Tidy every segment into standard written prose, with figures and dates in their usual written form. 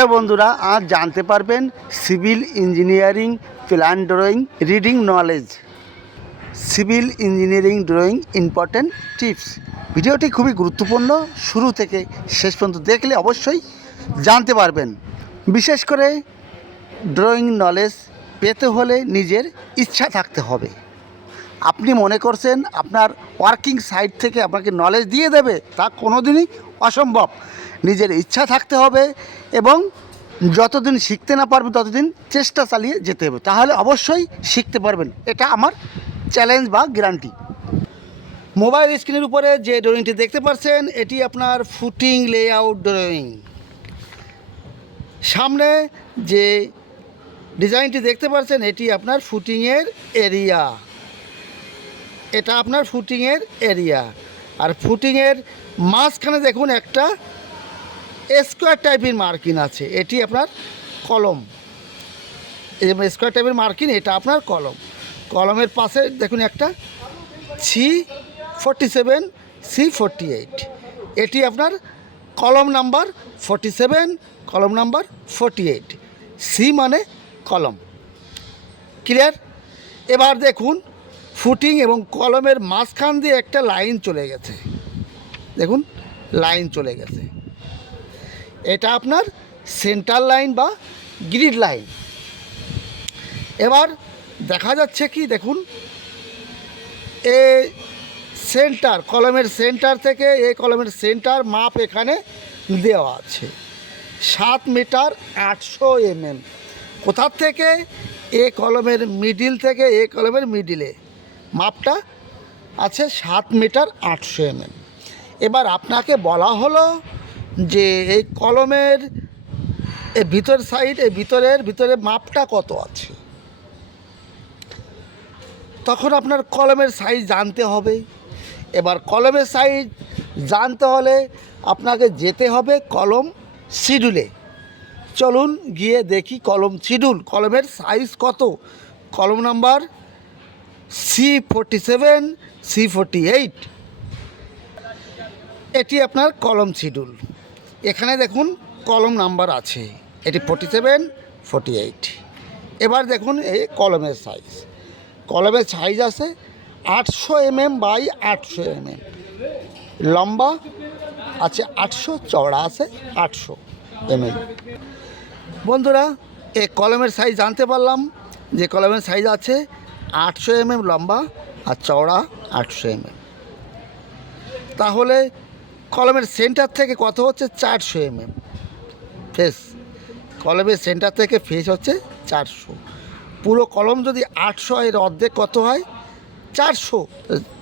বন্ধুরা আজ জানতে পারবেন civil engineering plan drawing reading knowledge. Civil engineering drawing important tips. ভিডিওটি খুবই গুরুত্বপূর্ণ, শুরু থেকে শেষ পর্যন্ত দেখলে অবশ্যই জানতে পারবেন। বিশেষ করে ড্রয়িং নলেজ পেতে হলে নিজের ইচ্ছা থাকতে হবে। আপনি মনে করছেন আপনার ওয়ার্কিং সাইট থেকে আপনাকে নলেজ দিয়ে দেবে, তা কোনোদিনই অসম্ভব। নিজের ইচ্ছা থাকতে হবে এবং যতদিন শিখতে না পারবেন ততদিন চেষ্টা চালিয়ে যেতে হবে, তাহলে অবশ্যই শিখতে পারবেন। এটা আমার চ্যালেঞ্জ বা গ্যারান্টি। মোবাইল স্ক্রিনের উপরে যে ড্রয়িংটি দেখতে পাচ্ছেন এটি আপনার ফুটিং লেআউট ড্রয়িং। সামনে যে ডিজাইনটি দেখতে পাচ্ছেন এটি আপনার ফুটিংয়ের এরিয়া। এটা আপনার ফুটিংয়ের এরিয়া। আর ফুটিংয়ের মাঝখানে দেখুন একটা স্কোয়ার টাইপের মার্কিং আছে, এটি আপনার কলম। এই স্কোয়ার টাইপের মার্কিং, এটা আপনার কলম। কলমের পাশে দেখুন একটা C47 C48, এটি আপনার কলম নাম্বার 47, কলম নাম্বার 48। সি মানে কলম। ক্লিয়ার? এবার দেখুন ফুটিং এবং কলমের মাঝখান দিয়ে একটা লাইন চলে গেছে, দেখুন লাইন চলে গেছে। এটা আপনার সেন্টার লাইন বা গ্রিড লাইন। এবার দেখা যাচ্ছে কি, দেখুন এই সেন্টার, কলমের সেন্টার থেকে এই কলমের সেন্টার মাপ এখানে দেওয়া আছে 7 মিটার 800 mm। কোথার থেকে? এ কলমের মিডিল থেকে এ কলমের মিডিলে মাপটা আছে 7 মিটার 800 mm। এবার আপনাকে বলা হলো যে এই কলমের এই ভিতর সাইড, এই ভিতরে মাপটা কত আছে। তখন আপনার কলমের সাইজ জানতে হবে। এবার কলমের সাইজ জানতে হলে আপনাকে যেতে হবে কলম শিডিউলে। চলুন গিয়ে দেখি কলম শিডিউল, কলমের সাইজ কত। কলম নাম্বার C47 C48, এটি আপনার কলম শিডিউল। এখানে দেখুন কলম নাম্বার আছে, এটি 47 48। এবার দেখুন এই কলমের সাইজ। কলমের সাইজ আছে 800 mm বাই 800 mm। লম্বা আছে 800, চওড়া আছে 800 mm। বন্ধুরা এই কলমের সাইজ জানতে পারলাম যে কলমের সাইজ আছে 800 mm লম্বা আর চওড়া 800 mm। তাহলে কলমের সেন্টার থেকে কত হচ্ছে 400 mm ফেস। কলমের সেন্টার থেকে ফেস হচ্ছে 400। পুরো কলম যদি 800 এর অর্ধেক কত হয় 400।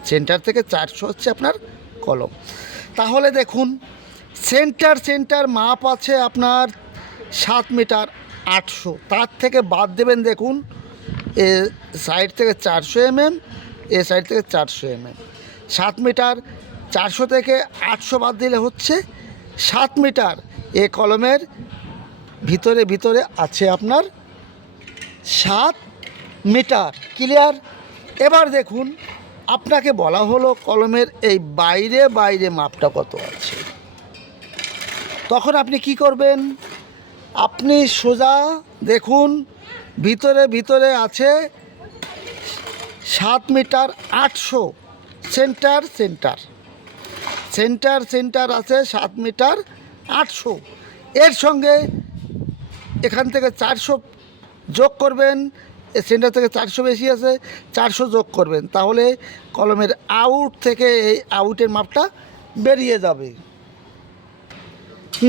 সেন্টার থেকে 400 হচ্ছে আপনার কলম। তাহলে দেখুন সেন্টার মাপ আছে আপনার 7 মিটার 800। তার থেকে বাদ দেবেন, দেখুন এ সাইড থেকে 400 mm, এ সাইড থেকে 400 mm। 7 মিটার 400 থেকে 800 বাদ দিলে হচ্ছে 7 মিটার। এ কলমের ভিতরে আছে আপনার 7 মিটার। ক্লিয়ার? এবার দেখুন আপনাকে বলা হলো কলমের এই বাইরে মাপটা কত আছে। তখন আপনি কি করবেন? আপনি সোজা দেখুন ভিতরে আছে 7 মিটার 800। সেন্টার আছে 7 মিটার 800। এর সঙ্গে এখান থেকে 400 যোগ করবেন। সেন্টার থেকে 400 বেশি আছে, 400 যোগ করবেন, তাহলে কলমের আউট থেকে এই আউটের মাপটা বেরিয়ে যাবে।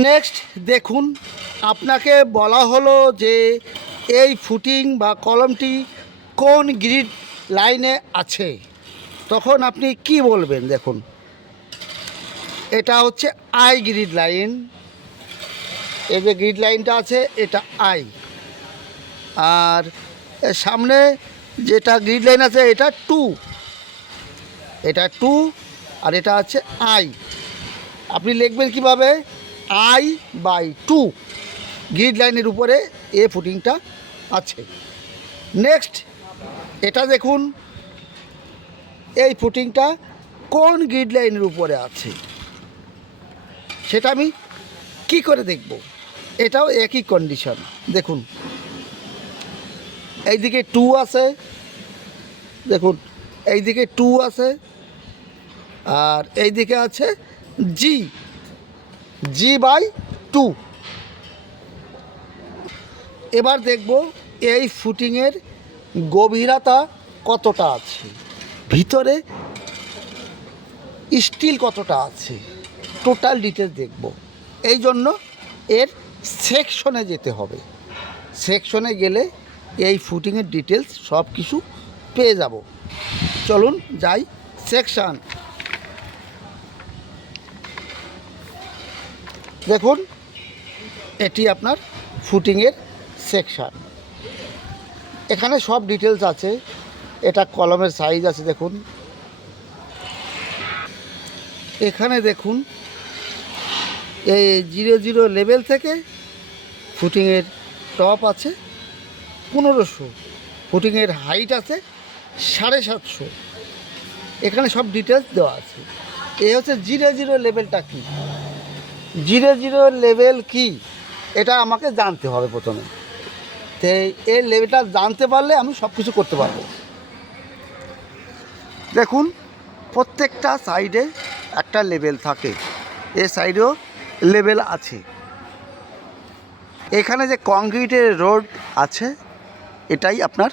নেক্সট দেখুন আপনাকে বলা হলো যে এই ফুটিং বা কলমটি কোন গ্রিড লাইনে আছে। তখন আপনি কি বলবেন? দেখুন এটা হচ্ছে আই গ্রিড লাইন। এই যে গ্রিড লাইনটা আছে এটা আই। আর সামনে যেটা গ্রিড লাইন আছে এটা 2, এটা 2 আর এটা আছে আই। আপনি লিখবেন কিভাবে? I/2 গ্রিড লাইনের উপরে এ ফুটিংটা আছে। নেক্সট এটা দেখুন এই ফুটিংটা কোন গ্রিড লাইনের উপরে আছে, সেটা আমি কি করে দেখব? এটাও একই কন্ডিশন। দেখুন এইদিকে 2 আছে, দেখুন এইদিকে 2 আছে, আর এইদিকে আছে G/2। এবার দেখব এই ফুটিংয়ের গভীরতা কতটা আছে, ভিতরে স্টিল কতটা আছে, টোটাল ডিটেলস দেখব। এই জন্য এর সেকশনে যেতে হবে। সেকশনে গেলে এই ফুটিংয়ের ডিটেলস সব কিছু পেয়ে যাব। চলুন যাই সেকশন। দেখুন এটি আপনার ফুটিংয়ের সেকশন। এখানে সব ডিটেলস আছে। এটা কলমের সাইজ আছে, দেখুন এখানে দেখুন এই 00 লেভেল থেকে ফুটিংয়ের টপ আছে 1500, ফুটিংয়ের হাইট আছে 750। এখানে সব ডিটেলস দেওয়া আছে। এই হচ্ছে 00 লেভেলটা কি, 00 লেভেল কি এটা আমাকে জানতে হবে প্রথমে। তো এই লেভেলটা জানতে পারলে আমি সব কিছু করতে পারবো। দেখুন প্রত্যেকটা সাইডে একটা লেভেল থাকে, এ সাইডেও লেভেল আছে। এখানে যে কংক্রিটের রোড আছে এটাই আপনার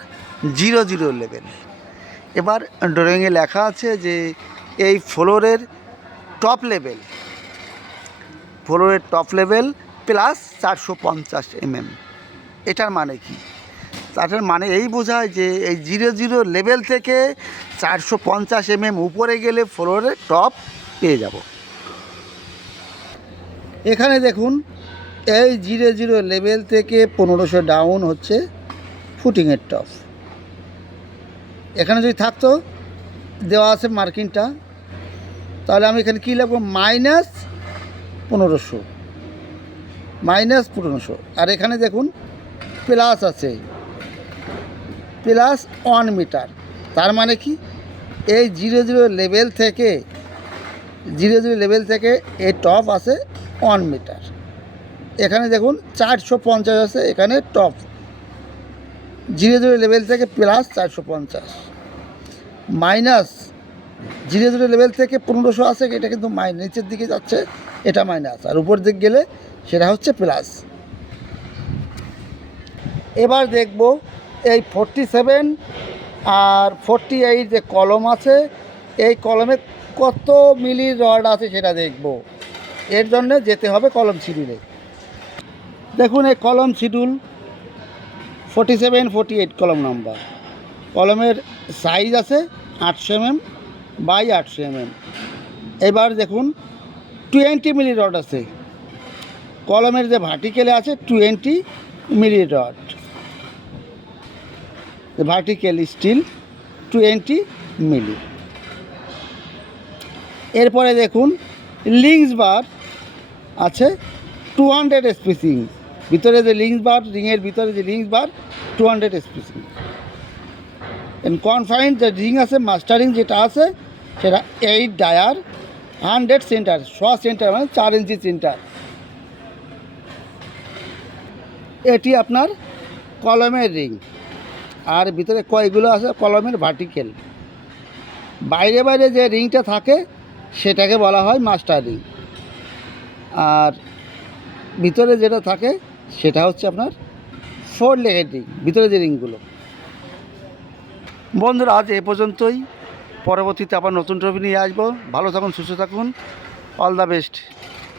00 লেভেল। এবার ড্রয়িংয়ে লেখা আছে যে এই ফ্লোরের টপ লেভেল, ফ্লোরের টপ লেভেল প্লাস 450 mm। এটার মানে কি? তার মানে এই বোঝায় যে এই 00 লেভেল থেকে 450 mm উপরে গেলে ফ্লোরের টপ পেয়ে যাব। এখানে দেখুন এই 00 লেভেল থেকে 1500 ডাউন হচ্ছে ফুটিংয়ের টপ। এখানে যদি থাকতো দেওয়া আছে মার্কিংটা, তাহলে আমি এখানে কী লিখব, -1500, -1500। আর এখানে দেখুন প্লাস আছে, +1 মিটার। তার মানে কি এই 00 লেভেল থেকে 00 লেভেল থেকে এই টপ আছে 1 মিটার। এখানে দেখুন 450 আছে, এখানে টপ 00 লেভেল থেকে +450, মাইনাস 00 লেভেল থেকে 1500 আছে, এটা কিন্তু নিচের দিকে যাচ্ছে, এটা মাইনাস, আর উপর দিকে গেলে সেটা হচ্ছে প্লাস। এবার দেখব এই 47 আর 48 যে কলম আছে, এই কলমে কত মিলির রড আছে সেটা দেখব। এর জন্য যেতে হবে কলম শিডিউলে। দেখুন এই কলম শিডিউল 47 48 কলম নাম্বার। কলমের সাইজ আছে 800 mm বাই 800 mm। এবার দেখুন 20 মিলি রড আছে, কলমের যে ভার্টিক্যালে আছে 20 মিলি রড, ভার্টিক্যাল স্টিল 20 মিলি। এরপরে দেখুন লিঙ্কস বার আছে 200 স্পেসিং, ভিতরে যে লিঙ্কস বার, রিংয়ের ভিতরে যে লিঙ্কস বার 200 স্পেসিং। কনফাইন্ড যে রিং আছে, মাস্টারিং যেটা আছে সেটা 8 ডায়ার 100 সেন্টার, 100 সেন্টার মানে 4 ইঞ্চি সেন্টার। এটি আপনার কলমের রিং। আর ভিতরে কয়গুলো আছে কলমের ভার্টিক্যাল। বাইরে বাইরে যে রিংটা থাকে সেটাকে বলা হয় মাস্টার রিং, আর ভিতরে যেটা থাকে সেটা হচ্ছে আপনার 4 লেগের রিং, ভিতরে যে রিংগুলো। বন্ধুরা আজ এ পর্যন্তই, পরবর্তীতে আবার নতুন টপিক নিয়ে আসবো। ভালো থাকুন, সুস্থ থাকুন, অল দ্য বেস্ট।